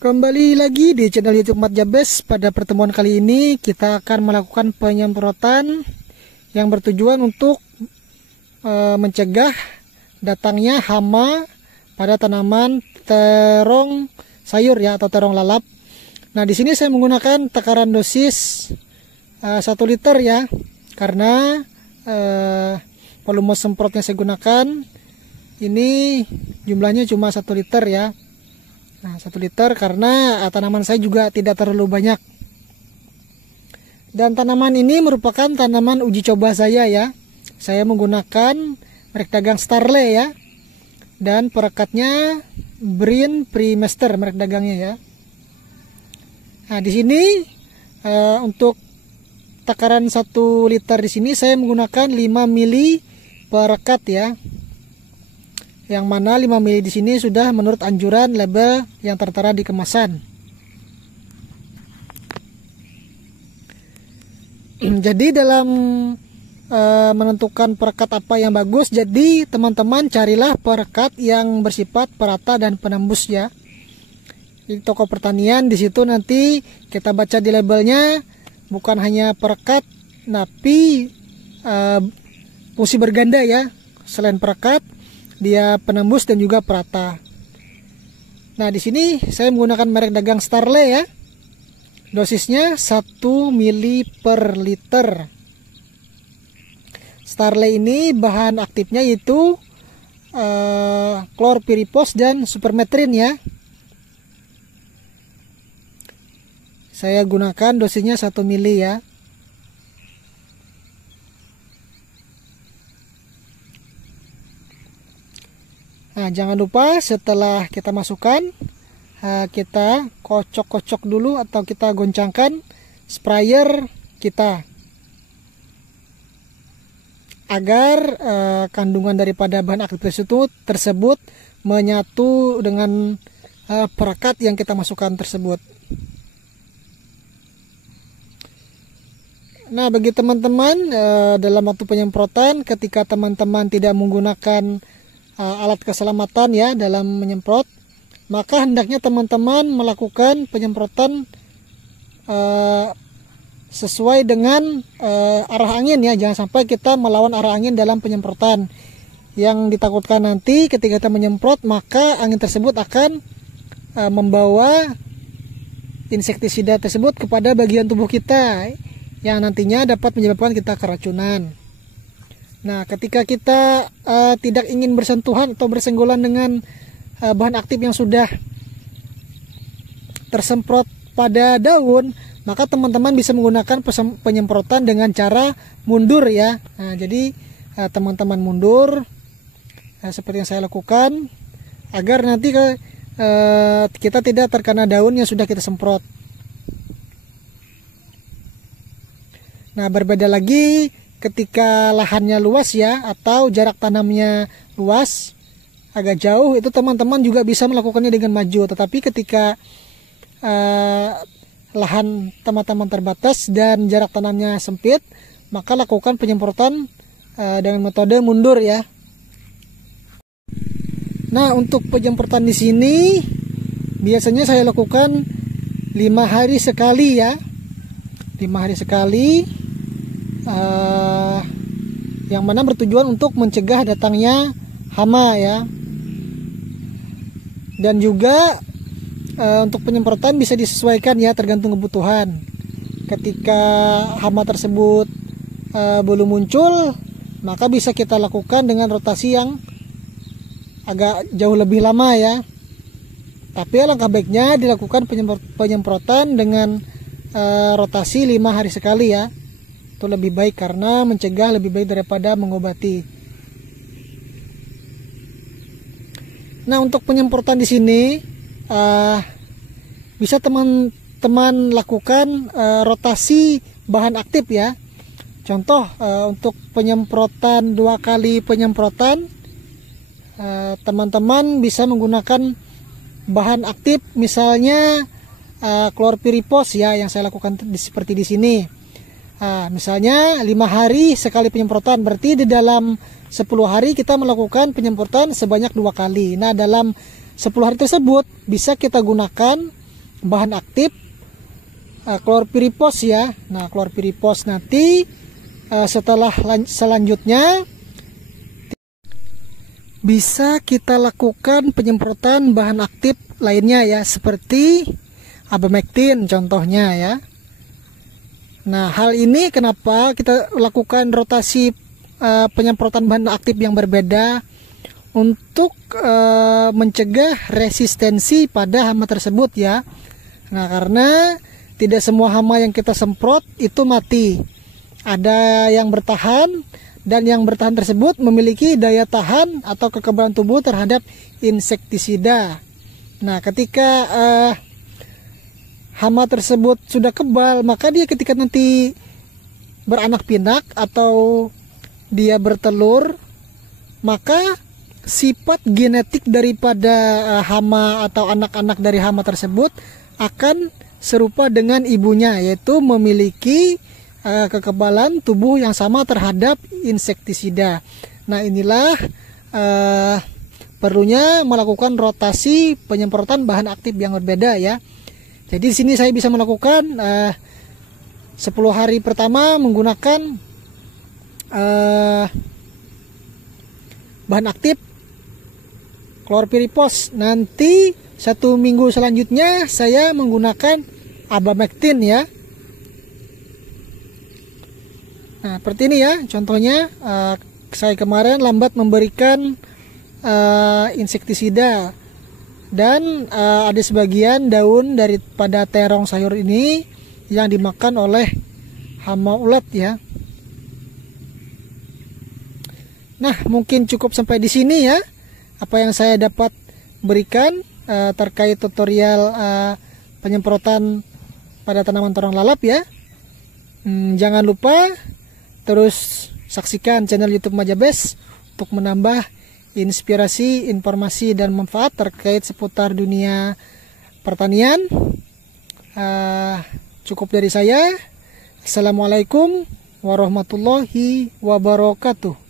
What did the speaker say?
Kembali lagi di channel YouTube Mat Jabes. Pada pertemuan kali ini kita akan melakukan penyemprotan yang bertujuan untuk mencegah datangnya hama pada tanaman terong sayur ya, atau terong lalap. Nah, di sini saya menggunakan takaran dosis 1 liter ya, karena volume semprot yang saya gunakan ini jumlahnya cuma 1 liter ya. Nah, 1 liter karena tanaman saya juga tidak terlalu banyak. Dan tanaman ini merupakan tanaman uji coba saya ya. Saya menggunakan merek dagang Starley ya. Dan perekatnya Brin Primaster merek dagangnya ya. Nah, di sini untuk takaran 1 liter di sini saya menggunakan 5 mili perekat ya. Yang mana 5 mili di sini sudah menurut anjuran label yang tertera di kemasan. Jadi dalam menentukan perekat apa yang bagus, jadi teman-teman carilah perekat yang bersifat perata dan penembus ya. Di toko pertanian di situ nanti kita baca di labelnya bukan hanya perekat, tapi fungsi berganda ya. Selain perekat, dia penembus dan juga perata. Nah, di sini saya menggunakan merek dagang Starley ya. Dosisnya 1 mili per liter. Starley ini bahan aktifnya yaitu chlorpyrifos dan supermetrin ya. Saya gunakan dosisnya 1 mili ya. Nah, jangan lupa setelah kita masukkan, kita kocok-kocok dulu atau kita goncangkan sprayer kita agar kandungan daripada bahan aktif tersebut menyatu dengan perekat yang kita masukkan tersebut. Nah, bagi teman-teman dalam waktu penyemprotan, ketika teman-teman tidak menggunakan alat keselamatan ya dalam menyemprot, maka hendaknya teman-teman melakukan penyemprotan sesuai dengan arah angin ya. Jangan sampai kita melawan arah angin dalam penyemprotan. Yang ditakutkan nanti ketika kita menyemprot, maka angin tersebut akan membawa insektisida tersebut kepada bagian tubuh kita yang nantinya dapat menyebabkan kita keracunan. Nah, ketika kita tidak ingin bersentuhan atau bersenggolan dengan bahan aktif yang sudah tersemprot pada daun, maka teman-teman bisa menggunakan penyemprotan dengan cara mundur ya. Nah, jadi teman-teman mundur seperti yang saya lakukan agar nanti kita tidak terkena daun yang sudah kita semprot. Nah, berbeda lagi ketika lahannya luas ya, atau jarak tanamnya luas agak jauh, itu teman-teman juga bisa melakukannya dengan maju. Tetapi ketika lahan teman-teman terbatas dan jarak tanamnya sempit, maka lakukan penyemprotan dengan metode mundur ya. Nah, untuk penyemprotan di sini biasanya saya lakukan 5 hari sekali ya. 5 hari sekali, yang mana bertujuan untuk mencegah datangnya hama ya. Dan juga untuk penyemprotan bisa disesuaikan ya, tergantung kebutuhan. Ketika hama tersebut belum muncul, maka bisa kita lakukan dengan rotasi yang agak jauh lebih lama ya. Tapi alangkah baiknya dilakukan penyemprotan dengan rotasi 5 hari sekali ya. Itu lebih baik karena mencegah lebih baik daripada mengobati. Nah, untuk penyemprotan di sini bisa teman-teman lakukan rotasi bahan aktif ya. Contoh untuk penyemprotan 2 kali penyemprotan, teman-teman bisa menggunakan bahan aktif misalnya chlorpyrifos ya, yang saya lakukan seperti di sini. Misalnya 5 hari sekali penyemprotan, berarti di dalam 10 hari kita melakukan penyemprotan sebanyak 2 kali. Nah, dalam 10 hari tersebut bisa kita gunakan bahan aktif klorpirifos ya. Nah, klorpirifos nanti setelah selanjutnya bisa kita lakukan penyemprotan bahan aktif lainnya ya, seperti abamectin contohnya ya. Nah, hal ini kenapa kita lakukan rotasi penyemprotan bahan aktif yang berbeda untuk mencegah resistensi pada hama tersebut ya. Nah, karena tidak semua hama yang kita semprot itu mati. Ada yang bertahan, dan yang bertahan tersebut memiliki daya tahan atau kekebalan tubuh terhadap insektisida. Nah, ketika hama tersebut sudah kebal, maka dia ketika nanti beranak pinak atau dia bertelur, maka sifat genetik daripada hama atau anak-anak dari hama tersebut akan serupa dengan ibunya, yaitu memiliki kekebalan tubuh yang sama terhadap insektisida. Nah, inilah perlunya melakukan rotasi penyemprotan bahan aktif yang berbeda ya. Jadi di sini saya bisa melakukan 10 hari pertama menggunakan bahan aktif klorpirifos. Nanti 1 minggu selanjutnya saya menggunakan abamectin ya. Nah, seperti ini ya contohnya. Saya kemarin lambat memberikan insektisida, dan ada sebagian daun daripada terong sayur ini yang dimakan oleh hama ulat ya. Nah, mungkin cukup sampai di sini ya apa yang saya dapat berikan terkait tutorial penyemprotan pada tanaman terong lalap ya. Jangan lupa terus saksikan channel YouTube Majabes untuk menambah inspirasi, informasi, dan manfaat terkait seputar dunia pertanian. Cukup dari saya. Assalamualaikum warahmatullahi wabarakatuh.